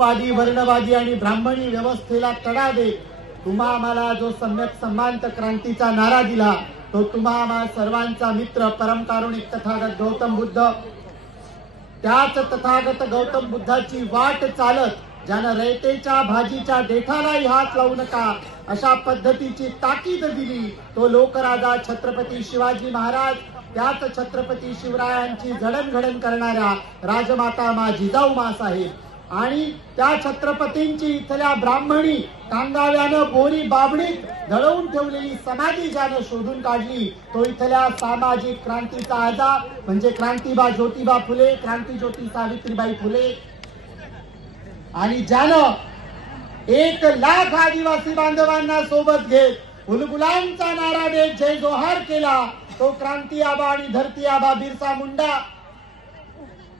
वादी वर्णवादी आणि ब्राह्मणी व्यवस्थेला तडा दे तुम्हा आम्हाला जो सम्यक सम्मांत क्रांतीचा नारा दिला तो तुम्हा आम्हा सर्वांचा मित्र परमकारुणिक तथागत गौतम बुद्ध, त्याच तथागत गौतम बुद्धाची वाट चालत ज्यानं रयतेच्या भाजीच्या देठालाही हात लावू नका अशा पद्धतीची ताकीद दिली तो लोकराजा छत्रपती शिवाजी महाराज, त्याच छत्रपती शिवरायांची जडणघडण करणाऱ्या राजमाता मा जिजाऊ साहेब आणि त्या छत्रपतींची इथल्या ब्राह्मणी कांगाव्यानं बोरी बाबडीत दळवून ठेवलेली समाधी ज्यानं शोधून काढली तो इथल्या सामाजिक क्रांतीचा आजा म्हणजे क्रांतीबा ज्योतिबा फुले, क्रांतीज्योती सावित्रीबाई फुले, आणि ज्यानं 1 लाख आदिवासी बांधवांना सोबत घेत उलगुलांचा नारा देत जय जोहार केला तो क्रांती आबा आणि धरती आबा बिरसा मुंडा,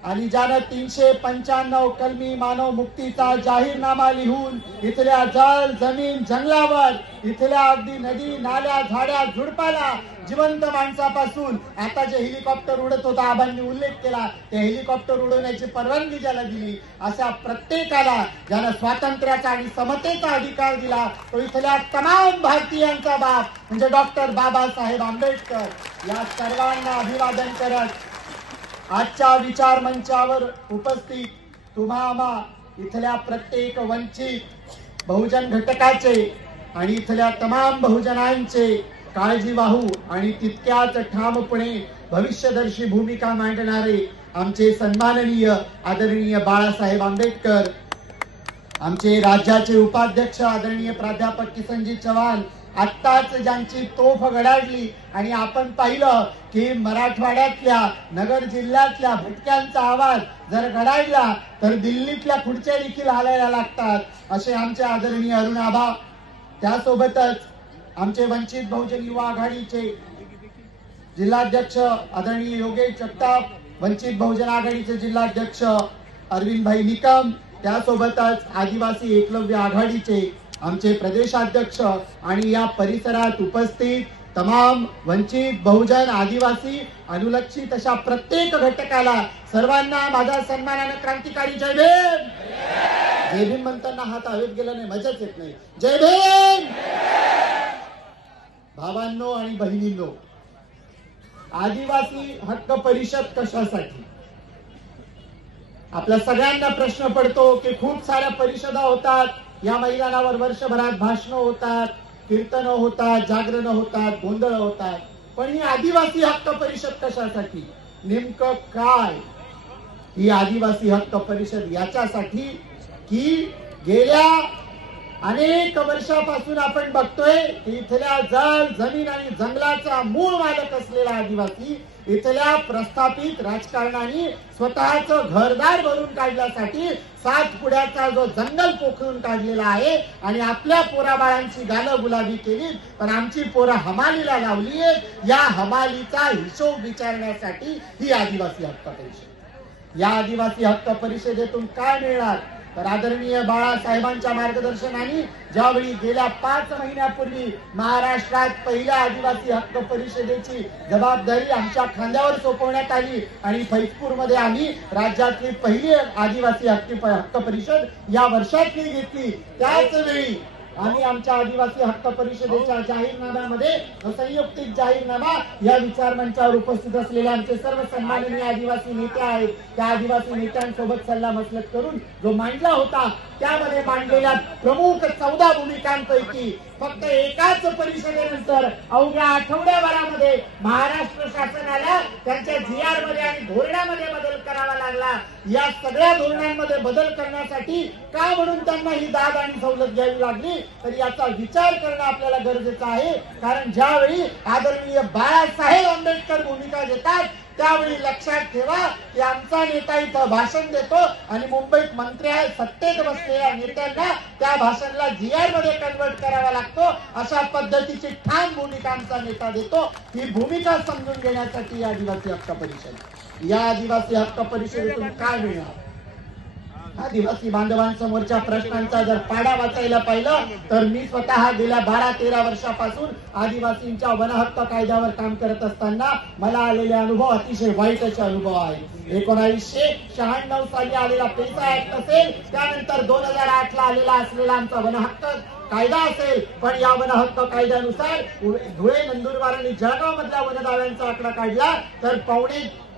आणि ज्यानं 395 कलमी मानव मुक्तीचा जाहीरनामा लिहून इथल्या जल जमीन जंगलावर इथल्या अगदी नदी नाल्या झाड्या झुडपाला जिवंत माणसापासून आता जे हेलिकॉप्टर उडत होता आबांनी उल्लेख केला ते हेलिकॉप्टर उडवण्याची परवानगी ज्याला दिली अशा प्रत्येकाला ज्यानं स्वातंत्र्याचा आणि समतेचा अधिकार दिला तो इथल्या तमाम भारतीयांचा बाप म्हणजे डॉक्टर बाबासाहेब आंबेडकर. या सर्वांना अभिवादन करत आजच्या विचार मंचावर उपस्थित तुम्हा आम्हा इथल्या प्रत्येक वंचित बहुजन घटकाचे आणि इथल्या तमाम बहुजनांचे काळजीवाहू आणि तितक्याच ठामपणे भविष्यदर्शी भूमिका मांडणारे आमचे सन्माननीय आदरणीय बाळासाहेब आंबेडकर, आमचे राज्याचे उपाध्यक्ष आदरणीय प्राध्यापक किसनजी चव्हाण, आत्ताच ज्यांची तोफ गडाडली आणि आपण पाहिलं की मराठवाड्यातल्या नगर जिल्ह्यातल्या भटक्यांचा आवाज जर गडाडला तर दिल्लीतल्या खुर्च्या देखील हालायला लागतात असे आमचे आदरणीय अरुण आबा. त्यासोबतच आमचे वंचित बहुजन युवा आघाडीचे जिल्हाध्यक्ष आदरणीय योगेश जगताप, वंचित बहुजन आघाडीचे जिल्हाध्यक्ष अरविंदभाई निकम, त्यासोबतच आदिवासी एकलव्य आघाडीचे आमचे प्रदेशाध्यक्ष आणि या परिसरात उपस्थित तमाम वंचित बहुजन आदिवासी अनुलक्षित अशा प्रत्येक घटकाला सर्वांना माझा सन्मानाने क्रांतिकारी जय भीम. जय भीम म्हणताना हात हवेत गेला नाही मजाच येत नाही. जय भीम. भावांनो आणि बहिणींनो, आदिवासी हक्क परिषद कशासाठी? आपल्या सगळ्यांना प्रश्न पडतो की खूप साऱ्या परिषदा होतात, या मैदानावर वर्षभरात भाषणं होतात, कीर्तन होतात, जागरण होतात, गोंधळ होतात, पण ही आदिवासी हक्क परिषद कशासाठी? नेमकं काय ही आदिवासी हक्क परिषद? याच्यासाठी की गेल्या अनेक वर्षापासून आपण बघतोय की इथल्या जल जमीन आणि जंगलाचा मूळ मालक असलेला आदिवासी इथल्या प्रस्थापित राजकारणाने स्वतःचं घरदार भरून काढण्यासाठी 7 पुड्याचा जो जंगल पोखरून काढलेला आहे आणि आपल्या पोराबाळांची गालं गुलाबी केली पण आमची पोरं हमालीला लावली आहे. या हमालीचा हिशोब विचारण्यासाठी ही आदिवासी हक्क परिषद. या आदिवासी हक्क परिषदेतून काय मिळणार तर आदरणीय बाळासाहेबांच्या मार्गदर्शनाने ज्यावेळी गेल्या 5 महिन्यापूर्वी महाराष्ट्रात पहिल्या आदिवासी हक्क परिषदेची जबाबदारी आमच्या खांद्यावर सोपवण्यात आली आणि फैजपूरमध्ये आम्ही राज्यातली पहिली आदिवासी हक्क परिषद या वर्षातली घेतली, त्याच वेळी आम्ही आमच्या आदिवासी हक्क परिषदेच्या जाहीरनाम्यामध्ये संयुक्तिक जाहीरनामा या विचार मंचावर उपस्थित असलेले आमचे सर्व सन्माननीय आदिवासी नेते आहेत त्या आदिवासी नेत्यांसोबत सल्ला मसलत करून जो मांडला होता त्यामध्ये मांडलेल्या प्रमुख 14 भूमिकांपैकी फक्त एकाच परिषदेनंतर अवघ्या आठवड्याभरामध्ये महाराष्ट्र शासनाला त्यांच्या जीआर मध्ये आणि धोरणामध्ये बदल करावा लागला. या सगळ्या धोरणांमध्ये बदल करण्यासाठी का म्हणून त्यांना ही दाद आणि सवलत घ्यावी लागली तर याचा विचार करणं आपल्याला गरजेचं आहे. कारण ज्यावेळी आदरणीय बाळासाहेब आंबेडकर भूमिका घेतात त्यावेळी लक्षात ठेवा की आमचा नेता इथं भाषण देतो आणि मुंबईत मंत्री आहे सत्तेत बसलेल्या नेत्यांना त्या भाषणाला जीआर मध्ये कन्वर्ट करावा लागतो. अशा पद्धतीची ठाम भूमिका आमचा नेता देतो. ही भूमिका समजून घेण्यासाठी ही आदिवासी हक्क परिषद. या आदिवासी हक्क परिषदेतून काय मिळणार? आदिवासी बांधवांसमोरच्या प्रश्नांचा जर पाडा वाचायला पाहिलं तर मी स्वतः गेल्या 12-13 वर्षापासून आदिवासींच्या वनहक्क कायद्यावर काम करत असताना मला आलेले अनुभव अतिशय वाईट असे अनुभव आहेत. 1996 साली आलेला पेसा ऍक्ट असेल, त्यानंतर 2008 ला आलेला असलेला आमचा वनहक्क कायदा असेल, पण या वनहक्क कायद्यानुसार धुळे, नंदुरबार आणि जळगाव मधल्या वनदाव्यांचा आकडा काढला तर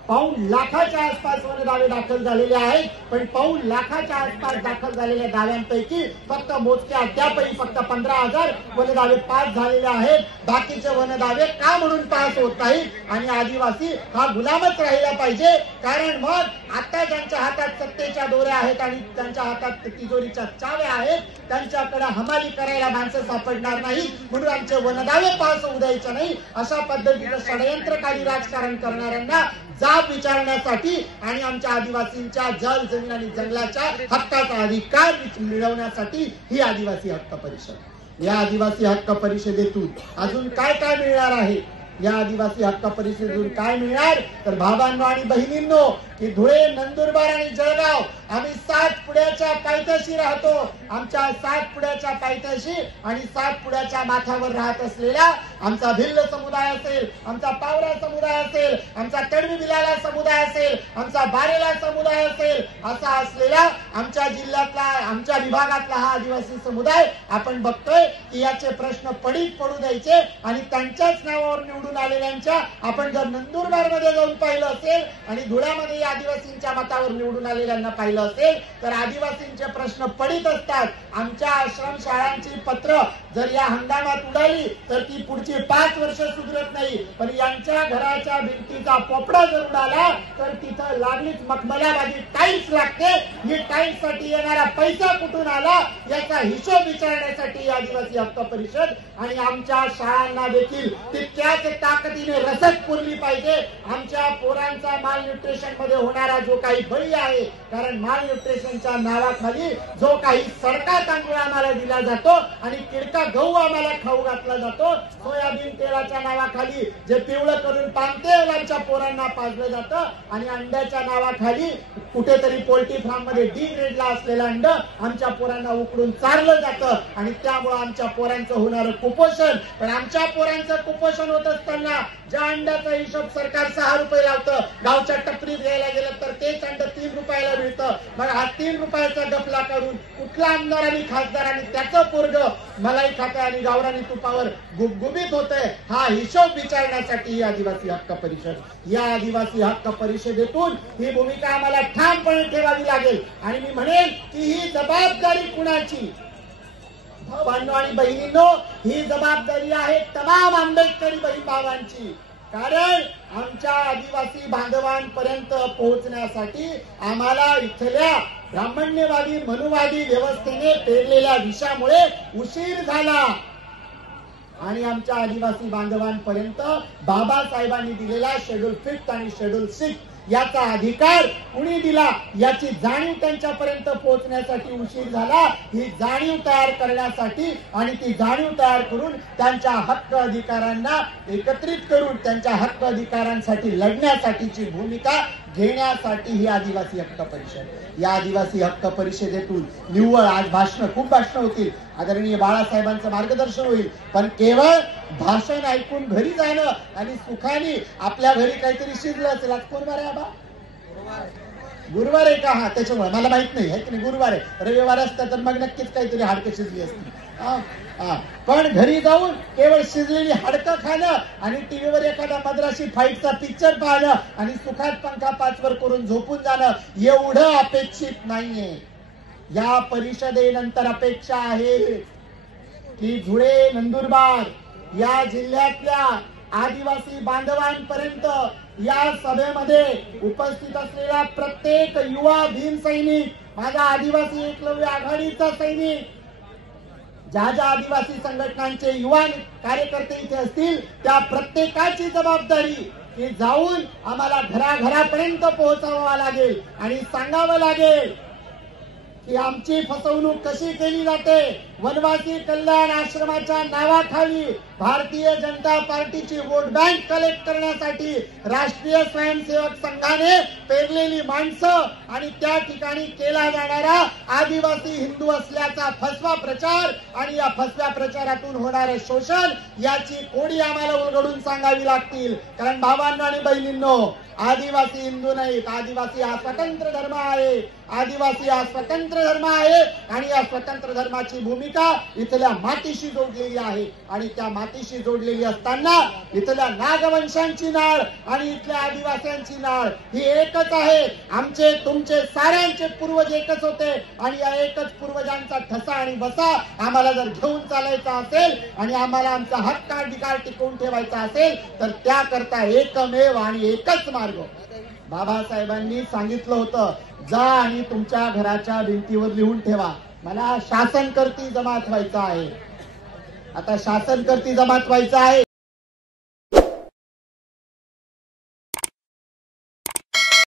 पाऊण लाखाच्या आसपास वनदावे दाखल झालेले आहेत. पण पाऊण लाखाच्या आसपास दाखल झालेल्या दाव्यांपैकी फक्त मोजके अद्यापही फक्त 15,000 वनदावे पास झालेले आहेत. बाकीचे वनदावे का म्हणून पास होत नाहीत आणि आदिवासी हा गुलामच राहिला पाहिजे? कारण मग आता ज्यांच्या हातात सत्तेच्या दोऱ्या आहेत आणि त्यांच्या हातात तिजोरीच्या चाव्या आहेत, त्यांच्याकडे हमाली करायला माणसं सापडणार नाही, म्हणून आमचे वनदावे पास होऊ द्यायचे नाही, अशा पद्धतीचं षडयंत्रकारी राजकारण करणाऱ्यांना जाब विचारण्यासाठी आणि आमच्या आदिवासींच्या जल, जमीन आणि जंगलाच्या हक्काचा अधिकार मिळवण्यासाठी ही आदिवासी हक्क परिषद. या आदिवासी हक्क परिषदेतून अजून काय काय मिळणार आहे? या आदिवासी हक्क परिषदेतून काय मिळणार तर भावांनो आणि बहिणींनो, की धुळे, नंदुरबार आणि जळगाव आम्ही 7 पुड्याच्या पायथ्याशी राहतो. आमच्या 7 पुड्याच्या पायथ्याशी आणि 7 पुड्याच्या माथ्यावर राहत असलेला आमचा भिल्ल समुदाय असेल, आमचा पावरा समुदाय असेल, आमचा तडवी बिलाला समुदाय असेल, आमचा बारेला समुदाय असेल, असा असलेला आमच्या जिल्ह्यातला, आमच्या विभागातला हा आदिवासी समुदाय आपण बघतोय की याचे प्रश्न पडीत पडू द्यायचे आणि त्यांच्याच नावावर निवडून आलेल्यांच्या आपण जर नंदुरबार मध्ये जाऊन पाहिलं असेल आणि धुळ्यामध्ये आदिवासींच्या मतावर निवडून आलेल्यांना पाहिलं असेल तर आदिवासींचे प्रश्न पडीत असतात. आमच्या आश्रम शाळांची पत्र जर या हंगामात उडाली तर ती पुढची 5 वर्ष सुधरत नाही, पण यांच्या घराच्या भिंतीचा पोपडा जर उडाला तर तिथं लागलीच मखमलाबादी टाईल्स लागते. ही टाईल्स साठी येणारा पैसा कुठून आला याचा हिशोब विचारण्यासाठी आदिवासी हक्क परिषद आणि आमच्या शाळांना देखील तितक्याच ताकदीने रसद पुरली पाहिजे. आमच्या पोरांचा माल न्यूट्रिशन मध्ये होणारा जो काही बळी आहे, कारण माल न्यूट्रिशनच्या नावाखाली जो काही सडका तांदूळ आम्हाला दिला जातो आणि किडका गहू आम्हाला खाऊ घातला जातो, सोयाबीन तेलाच्या नावाखाली जे पिवळं करून पामतेल आमच्या पोरांना पाजलं जातं आणि अंड्याच्या नावाखाली कुठेतरी पोल्ट्री फार्म मध्ये डिग्रेडला असलेलं अंड आमच्या पोरांना उकडून चारलं जातं आणि त्यामुळे आमच्या पोरांचं होणारं कुपोषण. पण आमच्या पोरांचं कुपोषण होत असताना ज्या अंड्याचा हिशोब सरकार 6 रुपये लावतं, गावच्या टपरीत घ्यायला गेलं तर तेच अंड 3 रुपयाला मिळतं. मग हा 3 रुपयाचा गफला करून कुठला आमदार आणि खासदार आणि त्याचं पोरग मलाई खातं आणि गावरानी तुपावर गुबगुबीत होतंय, हा हिशोब विचारण्यासाठी ही आदिवासी हक्क परिषद. या आदिवासी हक्क परिषदेतून ही भूमिका आम्हाला ठामपणे ठेवावी लागेल आणि मी म्हणेन की ही जबाबदारी कुणाची? भावांनो आणि बहिणींनो, ही जबाबदारी आहे तमाम आंबेडकरी बहीण भावांची. कारण आमच्या आदिवासी बांधवांपर्यंत पोहोचण्यासाठी आम्हाला इथल्या ब्राह्मण्यवादी मनुवादी व्यवस्थेने पेरलेल्या विषामुळे उशीर झाला आणि आमच्या आदिवासी बांधवांपर्यंत बाबासाहेबांनी दिलेला शेड्यूल 5 आणि शेड्यूल 6 याचा अधिकार कुणी दिला याची जाणीव त्यांच्यापर्यंत पोहोचण्यासाठी उशीर झाला. ही जाणीव तयार करण्यासाठी आणि ती जाणीव तयार करून त्यांच्या हक्क अधिकारांना एकत्रित करून त्यांच्या हक्क अधिकारांसाठी लढण्यासाठीची भूमिका घेण्यासाठी ही आदिवासी हक्क परिषद. या आदिवासी हक्क परिषदेतून निव्वळ आज खूप भाषण होतील, आदरणीय बाळासाहेबांचं मार्गदर्शन होईल, पण केवळ भाषण ऐकून घरी जाणं आणि सुखाने आपल्या घरी काहीतरी शिजलं असेल. आज कोणवार आहे आबा? गुरुवार आहे का? हा, त्याच्यामुळे मला माहित नाही आहे की नाही गुरुवार आहे. रविवार असता तर मग नक्कीच काहीतरी हाडकं शिजली असती. पण घरी जाऊन केवळ शिजलेली हाडकं खाणं आणि टीव्हीवर एखादा मद्रासी फाईटचा पिक्चर पाहणं आणि सुखात पंखा 5 वर करून झोपून जाणं एवढं अपेक्षित नाहीये. या परिषदेनंतर अपेक्षा आहे की धुळे, नंदुरबार या जिल्ह्यातल्या आदिवासी बांधवांपर्यंत या सभेमध्ये उपस्थित असलेला प्रत्येक युवा भीम सैनिक, माझा आदिवासी एकलव्य आघाडीचा सैनिक, ज्या ज्या आदिवासी संघटनांचे युवा कार्यकर्ते इथे असतील त्या प्रत्येकाची जबाबदारी की जाऊन आम्हाला घराघरापर्यंत पोहोचावं लागेल आणि सांगावं लागेल की आमची फसवणूक कशी केली जाते. वनवासी कल्याण आश्रमाच्या नावाखाली भारतीय जनता पार्टीची वोट बँक कलेक्ट करण्यासाठी राष्ट्रीय स्वयंसेवक संघाने पेरलेली माणसं आणि त्या ठिकाणी केला जाणारा आदिवासी हिंदू असल्याचा फसवा प्रचार आणि या फसव्या प्रचारातून होणारे शोषण याची कोडी आम्हाला उलगडून सांगावी लागतील। कारण भावांनो आणि बहिणींनो, आदिवासी हिंदू नाहीत, आदिवासी हा स्वतंत्र धर्म आहे, आदिवासी हा स्वतंत्र धर्म आहे आणि या स्वतंत्र धर्माची भूमिका इथल्या मातीशी जोडलेली आहे आणि त्या मातीशी जोडलेली असताना इथल्या नागवंशांची नाळ आणि इथल्या आदिवासींची नाळ ही एकच आहे। आमचे तुमचे साऱ्यांचे पूर्वज एकच होते आणि या एकच पूर्वजांचा ठसा आणि बसा आम्हाला जर घेऊन चालायचा असेल आणि आम्हाला आमचा हक्क अधिकार टिकवून ठेवायचा असेल तर त्याकरता एकमेव आणि एकच मार्ग बाबासाहेबांनी सांगितलं होतं, जा आणि तुमच्या घराच्या भिंतीवर लिहून ठेवा, मला शासनकर्ती जमात व्हायचा आहे। आता शासनकर्ती जमात व्हायचा आहे।